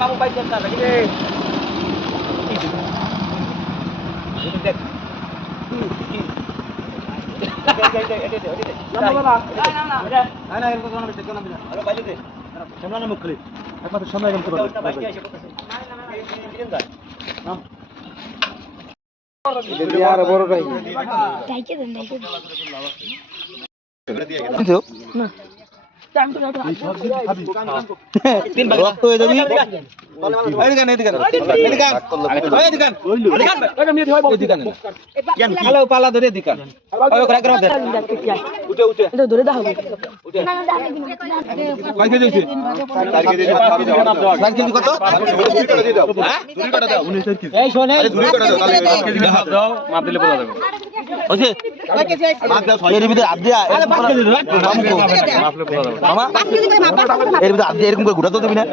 মামু পাইছেন না নাকি রে দেখ তিন ভাগ রক্ত হয়ে যাবি পালা ধরে দিকান ধরে দেখো এরকম করে ঘুরা তো দেবি না